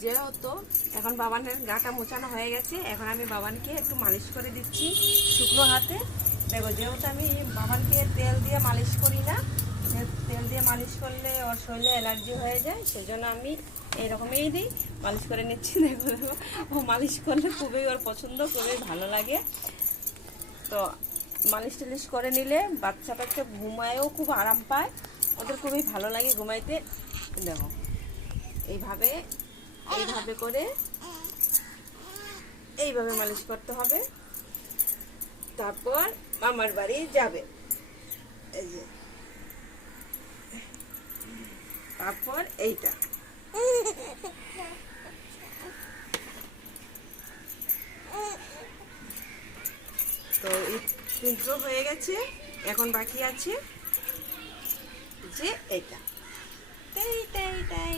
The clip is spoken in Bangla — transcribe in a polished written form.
যেহেতু এখন বাবানের গাটা মোছানো হয়ে গেছে, এখন আমি বাবানকে একটু মালিশ করে দিচ্ছি শুকনো হাতে। দেখো, যেহেতু আমি বাবানকে তেল দিয়ে মালিশ করি না, তেল দিয়ে মালিশ করলে ওর শরীরে অ্যালার্জি হয়ে যায়, সেজন্য আমি এইরকমই দিই, মালিশ করে নিচ্ছি। দেখো দেখো, ও মালিশ করলে খুবই ওর পছন্দ, খুবই ভালো লাগে। তো মালিশ টালিশ করে নিলে বাচ্চা বাচ্চা ঘুমায়ও খুব আরাম পায়, ওদের খুবই ভালো লাগে ঘুমাইতে। দেখো, এইভাবে এইভাবে করে এইভাবে মালিশ করতে হবে। তারপর মামার বাড়ি যাবে, এই যে, তারপর এইটা। তো এই তিনটো হয়ে গেছে, এখন বাকি আছে যে এইটা। তাই তাই তাই